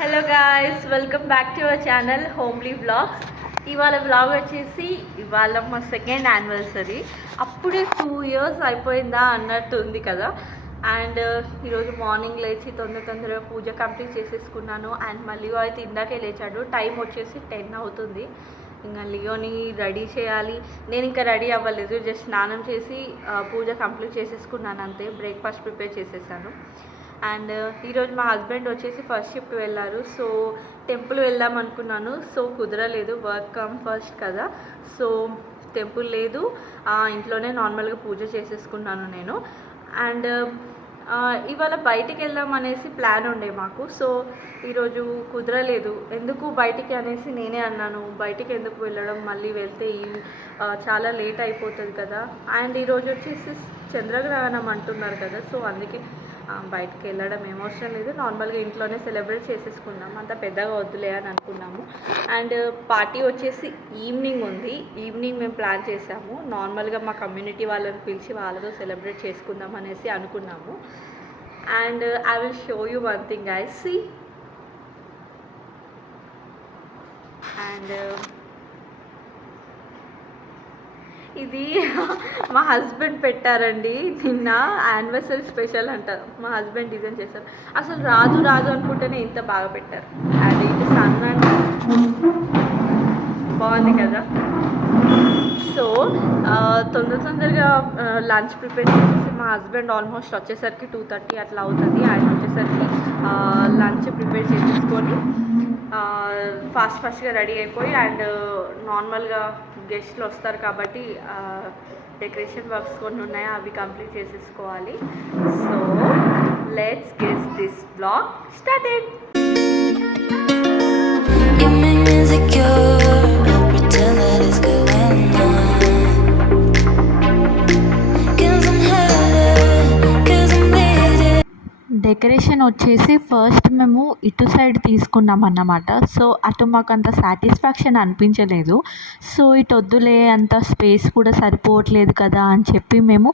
Hello guys, welcome back to our channel homely vlogs. ఇవాళ vlog వచ్చేసి ఇవాళ మా సెకండ్ యానివర్సరీ. అప్పుడే 2 years అయిపోయిందా అన్నట్టు ఉంది కదా. అండ్ ఈరోజు మార్నింగ్ లేచి తొందరగా పూజ కంప్లీట్ చేసేసుకున్నాను. అండ్ మా లియో అయితే ఇందాకే లేచాడు. టైం వచ్చేసి 10 అవుతుంది. ఇంకా లియోని రెడీ చేయాలి. నేను ఇంకా రెడీ అవ్వలేదు, జస్ట్ స్నానం చేసి పూజ కంప్లీట్ చేసేసుకున్నాను అంతే. బ్రేక్ఫాస్ట్ ప్రిపేర్ చేసేసాను. అండ్ ఈరోజు మా హస్బెండ్ వచ్చేసి ఫస్ట్ షిఫ్ట్ వెళ్ళారు. సో టెంపుల్ వెళ్దాం అనుకున్నాను, సో కుదరలేదు. వర్క్ కమ్ ఫస్ట్ కదా, సో టెంపుల్ లేదు, ఇంట్లోనే నార్మల్గా పూజ చేసేసుకున్నాను నేను. అండ్ ఇవాళ బయటికి వెళ్దాం అనేసి ప్లాన్ ఉండే మాకు. సో ఈరోజు కుదరలేదు. ఎందుకు బయటికి అనేసి నేనే అన్నాను, బయటికి ఎందుకు వెళ్ళడం, మళ్ళీ వెళ్తే చాలా లేట్ అయిపోతుంది కదా. అండ్ ఈరోజు వచ్చేసి చంద్రగ్రహణం అంటున్నారు కదా, సో అందుకే బయటికి వెళ్ళడం ఏమవసరం లేదు, నార్మల్గా ఇంట్లోనే సెలబ్రేట్ చేసేసుకున్నాము. అంత పెద్దగా వద్దులే అని అనుకున్నాము. అండ్ పార్టీ వచ్చేసి ఈవినింగ్ ఉంది. ఈవినింగ్ మేము ప్లాన్ చేసాము, నార్మల్గా మా కమ్యూనిటీ వాళ్ళని పిలిచి వాళ్ళతో సెలబ్రేట్ చేసుకుందాం అనేసి అనుకున్నాము. And I will show you one thing guys, see. And ఇది మా హస్బెండ్ పెట్టారండి, నిన్న యానివర్సరీ స్పెషల్ అంటారు. మా హస్బెండ్ డిజైన్ చేశారు. అసలు రాదు అనుకుంటేనే ఇంత బాగా పెట్టారు. అండ్ ఇది సన్ అండ్ బాగుంది కదా. సో తొందరగా లంచ్ ప్రిపేర్ చేసేసి మా హస్బెండ్ ఆల్మోస్ట్ వచ్చేసరికి 2:30 అట్లా అవుతుంది. ఆయన వచ్చేసరికి లంచ్ ప్రిపేర్ చేసేసుకొని ఫాస్ట్గా రెడీ అయిపోయి, అండ్ నార్మల్గా గెస్ట్లు వస్తారు కాబట్టి డెకరేషన్ వర్క్స్ కొన్ని ఉన్నాయి, అవి కంప్లీట్ చేసేసుకోవాలి. So let's get this blog started. Decoration వచ్చేసి ఫస్ట్ మేము ఇటు సైడ్ తీసుకున్నాం అన్నమాట. సో అటు మాకు అంత సాటిస్ఫాక్షన్ అనిపించలేదు. సో ఇటు వద్దులే, అంత స్పేస్ కూడా సరిపోవట్లేదు కదా అని చెప్పి మేము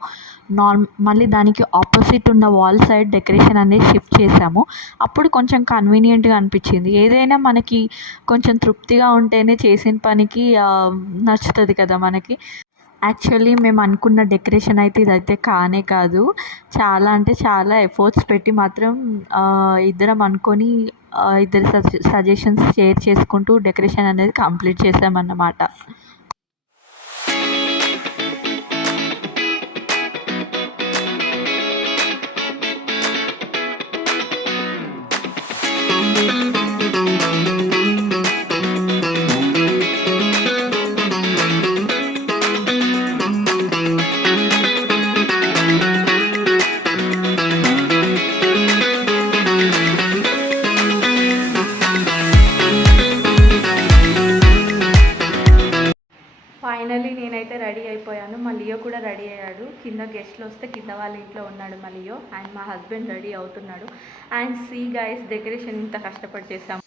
మళ్ళీ దానికి ఆపోజిట్ ఉన్న వాల్ సైడ్ డెకరేషన్ అనేది షిఫ్ట్ చేసాము. అప్పుడు కొంచెం కన్వీనియంట్గా అనిపించింది. ఏదైనా మనకి కొంచెం తృప్తిగా ఉంటేనే చేసిన పనికి నచ్చుతుంది కదా మనకి. యాక్చువల్లీ మేము అనుకున్న డెకరేషన్ అయితే ఇదైతే కానే కాదు. చాలా అంటే చాలా ఎఫర్ట్స్ పెట్టి మాత్రం ఇద్దరం అనుకొని ఇద్దరి సజెషన్స్ షేర్ చేసుకుంటూ డెకరేషన్ అనేది కంప్లీట్ చేసామన్నమాట. ఫైనల్లీ నేనైతే రెడీ అయిపోయాను. మా లియో కూడా రెడీ అయ్యాడు. కింద గెస్ట్లు వస్తే కింద వాళ్ళ ఇంట్లో ఉన్నాడు మా లియో. అండ్ మా హస్బెండ్ రెడీ అవుతున్నాడు. అండ్ సీ గైస్, డెకరేషన్ ఇంత కష్టపడి చేసాము.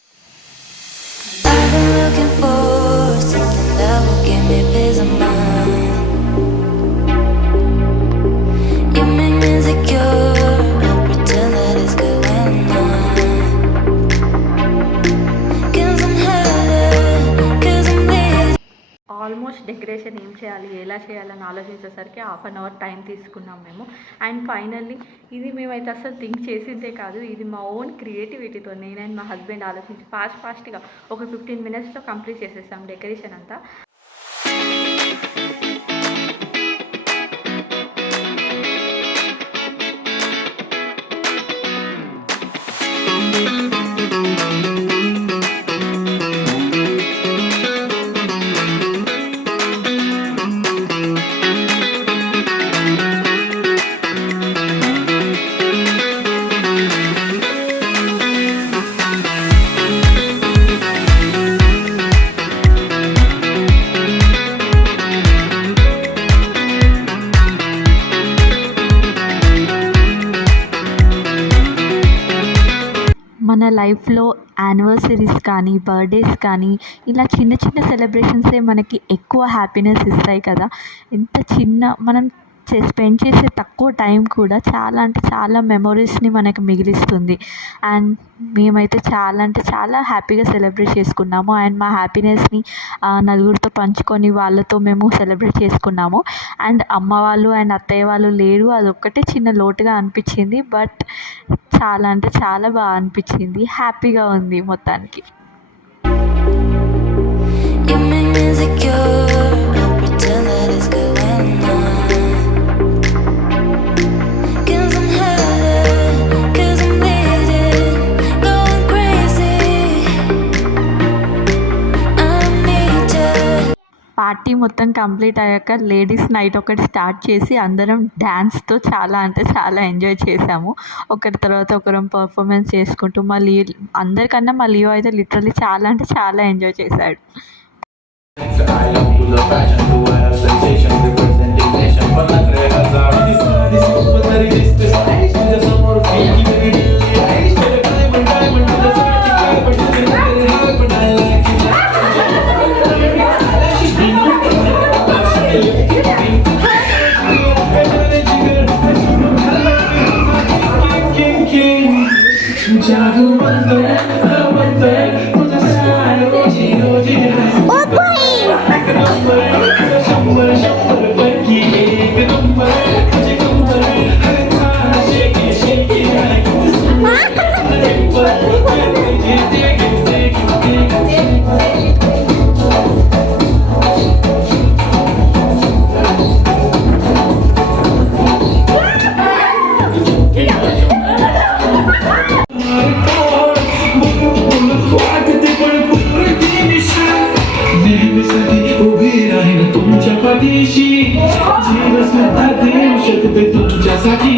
ఆల్మోస్ట్ డెకరేషన్ ఏం చేయాలి, ఎలా చేయాలని ఆలోచించేసరికి 1/2 hour టైం తీసుకున్నాం మేము. అండ్ ఫైనల్లీ ఇది మేమైతే అసలు థింక్ చేసిందే కాదు, ఇది మా ఓన్ క్రియేటివిటీతో నేను అండ్ మా హస్బెండ్ ఆలోచించి ఫాస్ట్గా ఒక 15 minutesలో కంప్లీట్ చేసేసాం డెకరేషన్ అంతా. మన లైఫ్లో యానివర్సరీస్ కానీ బర్త్డేస్ కానీ ఇలా చిన్న సెలబ్రేషన్సే మనకి ఎక్కువ హ్యాపీనెస్ ఇస్తాయి కదా. ఎంత మనం స్పెండ్ చేసే తక్కువ టైం కూడా చాలా అంటే చాలా మెమొరీస్ని మనకు మిగిలిస్తుంది. అండ్ మేమైతే చాలా అంటే చాలా హ్యాపీగా సెలబ్రేట్ చేసుకున్నాము. అండ్ మా హ్యాపీనెస్ని నలుగురితో పంచుకొని వాళ్ళతో మేము సెలబ్రేట్ చేసుకున్నాము. అండ్ అమ్మ వాళ్ళు అండ్ అత్తయ్య వాళ్ళు లేరు, అదొక్కటే చిన్న లోటుగా అనిపించింది. బట్ చాలా అంటే చాలా బాగా అనిపించింది, హ్యాపీగా ఉంది మొత్తానికి. You make me insecure. I'll pretend that it's going on. 'Cause I'm hurting, 'cause I'm bleeding, going crazy. I need you. Party మొత్తం కంప్లీట్ అయ్యాక లేడీస్ నైట్ ఒకటి స్టార్ట్ చేసి అందరం డ్యాన్స్తో చాలా అంటే చాలా ఎంజాయ్ చేసాము. ఒకరి తర్వాత ఒకరం పర్ఫార్మెన్స్ చేసుకుంటూ మళ్ళీ అందరికన్నా మా లియో అయితే లిటరల్లీ చాలా అంటే చాలా ఎంజాయ్ చేశాడు. I am full of passion, do I have sensation, representing nation, but not rehearsal. This super terrorist stylish, with some more freaky melody. Stylish, with a diamond, with a certificate, but it's in the heart, but I like it. King, जादू मंतर, मंतर, मुझे सारो zero zero. शंबर शंबर पर की एक number, मुझे number, हर खाना शेकी शेकी तुमच्या पाठीशी जीव सुद्धा देऊ शकते तुमच्यासाठी.